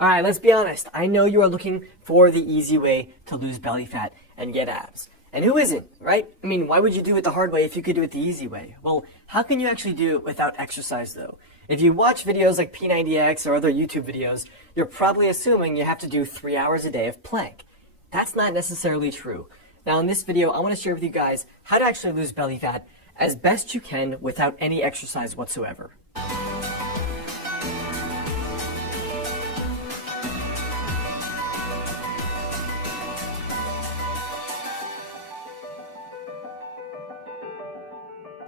Alright, let's be honest. I know you are looking for the easy way to lose belly fat and get abs. And who isn't, right? I mean, why would you do it the hard way if you could do it the easy way? Well, how can you actually do it without exercise though? If you watch videos like P90X or other YouTube videos, you're probably assuming you have to do 3 hours a day of plank. That's not necessarily true. Now in this video, I want to share with you guys how to actually lose belly fat as best you can without any exercise whatsoever.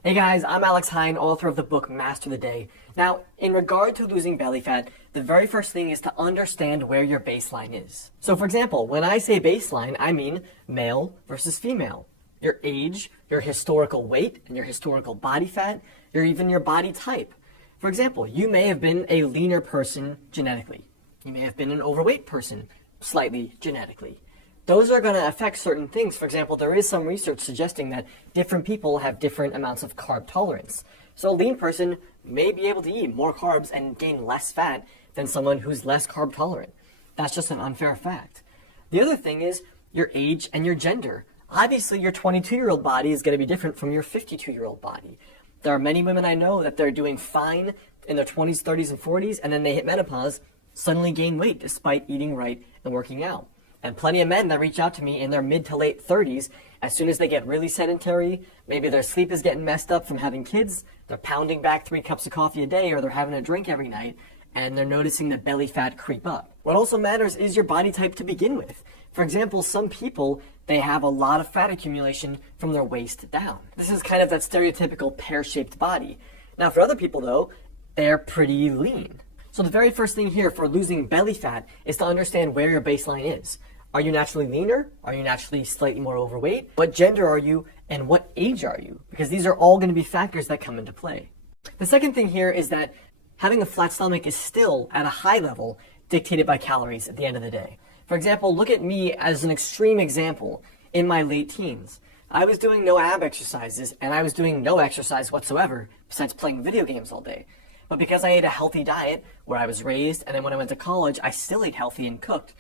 Hey guys, I'm Alex Hine, author of the book Master the Day. Now, in regard to losing belly fat, the very first thing is to understand where your baseline is. So for example, when I say baseline, I mean male versus female. Your age, your historical weight, and your historical body fat, or even your body type. For example, you may have been a leaner person genetically. You may have been an overweight person, slightly genetically. Those are going to affect certain things. For example, there is some research suggesting that different people have different amounts of carb tolerance. So a lean person may be able to eat more carbs and gain less fat than someone who's less carb tolerant. That's just an unfair fact. The other thing is your age and your gender. Obviously, your 22-year-old body is going to be different from your 52-year-old body. There are many women I know that they're doing fine in their 20s, 30s, and 40s, and then they hit menopause, suddenly gain weight despite eating right and working out. And plenty of men that reach out to me in their mid to late 30s, as soon as they get really sedentary, maybe their sleep is getting messed up from having kids, they're pounding back 3 cups of coffee a day, or they're having a drink every night, and they're noticing the belly fat creep up. What also matters is your body type to begin with. For example, some people, they have a lot of fat accumulation from their waist down. This is kind of that stereotypical pear-shaped body. Now for other people though, they're pretty lean. So the very first thing here for losing belly fat is to understand where your baseline is. Are you naturally leaner? Are you naturally slightly more overweight? What gender are you and what age are you? Because these are all going to be factors that come into play. The second thing here is that having a flat stomach is still at a high level dictated by calories at the end of the day. For example, look at me as an extreme example in my late teens. I was doing no ab exercises and I was doing no exercise whatsoever besides playing video games all day. But because I ate a healthy diet where I was raised, and then when I went to college, I still ate healthy and cooked,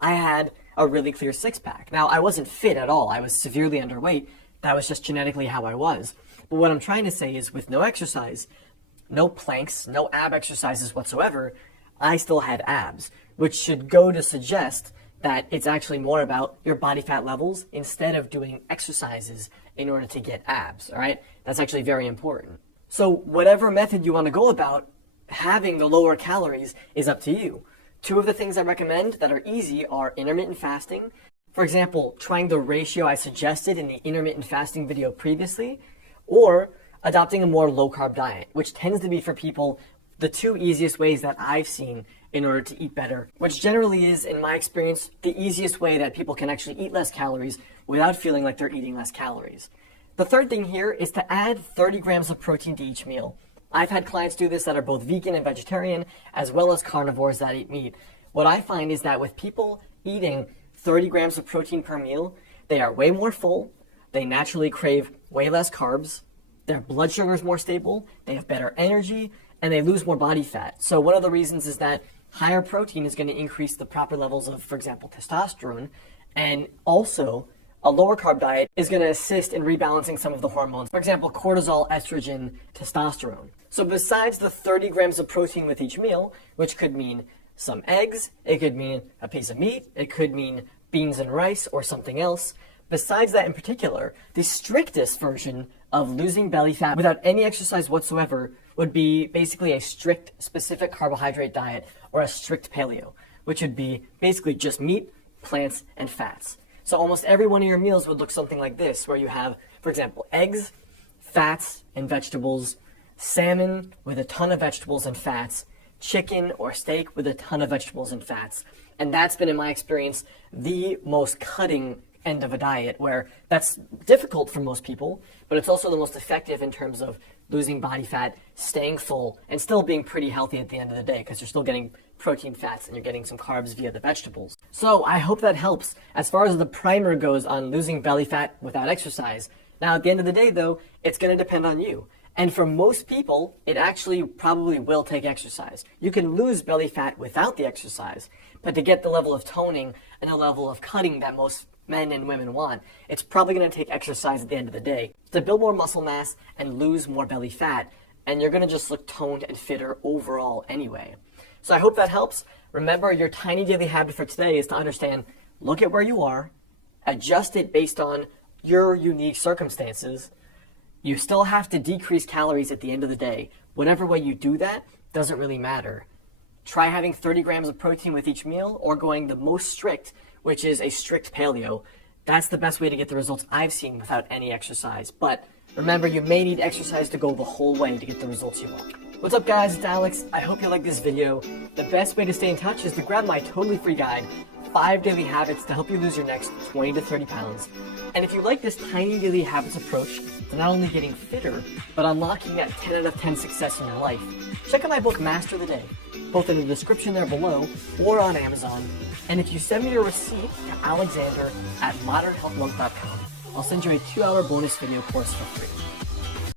I had a really clear six-pack. Now, I wasn't fit at all. I was severely underweight. That was just genetically how I was. But what I'm trying to say is with no exercise, no planks, no ab exercises whatsoever, I still had abs, which should go to suggest that it's actually more about your body fat levels instead of doing exercises in order to get abs, all right? That's actually very important. So whatever method you want to go about, having the lower calories is up to you. 2 of the things I recommend that are easy are intermittent fasting. For example, trying the ratio I suggested in the intermittent fasting video previously, or adopting a more low-carb diet, which tends to be for people the 2 easiest ways that I've seen in order to eat better, which generally is, in my experience, the easiest way that people can actually eat less calories without feeling like they're eating less calories. The third thing here is to add 30 grams of protein to each meal. I've had clients do this that are both vegan and vegetarian, as well as carnivores that eat meat. What I find is that with people eating 30 grams of protein per meal, they are way more full, they naturally crave way less carbs, their blood sugar is more stable, they have better energy, and they lose more body fat. So one of the reasons is that higher protein is going to increase the proper levels of, for example, testosterone, and also a lower carb diet is going to assist in rebalancing some of the hormones. For example, cortisol, estrogen, testosterone. So besides the 30 grams of protein with each meal, which could mean some eggs, it could mean a piece of meat, it could mean beans and rice or something else. Besides that in particular, the strictest version of losing belly fat without any exercise whatsoever would be basically a strict specific carbohydrate diet or a strict paleo, which would be basically just meat, plants, and fats. So almost every one of your meals would look something like this, where you have, for example, eggs, fats, and vegetables, salmon with a ton of vegetables and fats, chicken or steak with a ton of vegetables and fats. And that's been, in my experience, the most cutting end of a diet, where that's difficult for most people, but it's also the most effective in terms of losing body fat, staying full, and still being pretty healthy at the end of the day, because you're still getting protein, fats, and you're getting some carbs via the vegetables. So I hope that helps as far as the primer goes on losing belly fat without exercise. Now, at the end of the day, though, it's going to depend on you. And for most people, it actually probably will take exercise. You can lose belly fat without the exercise, but to get the level of toning and the level of cutting that most men and women want, it's probably going to take exercise at the end of the day to build more muscle mass and lose more belly fat, and you're going to just look toned and fitter overall anyway. So I hope that helps. Remember, your tiny daily habit for today is to understand, look at where you are, adjust it based on your unique circumstances. You still have to decrease calories at the end of the day. Whatever way you do that doesn't really matter. Try having 30 grams of protein with each meal, or going the most strict, which is a strict paleo. That's the best way to get the results I've seen without any exercise. But remember, you may need exercise to go the whole way to get the results you want. What's up, guys? It's Alex. I hope you like this video. The best way to stay in touch is to grab my totally free guide, 5 Daily Habits to help you lose your next 20 to 30 pounds. And if you like this tiny daily habits approach to not only getting fitter, but unlocking that 10 out of 10 success in your life, check out my book, Master the Day, both in the description there below or on Amazon. And if you send me your receipt to alexander@modernhealthmonk.com, I'll send you a 2-hour bonus video course for free.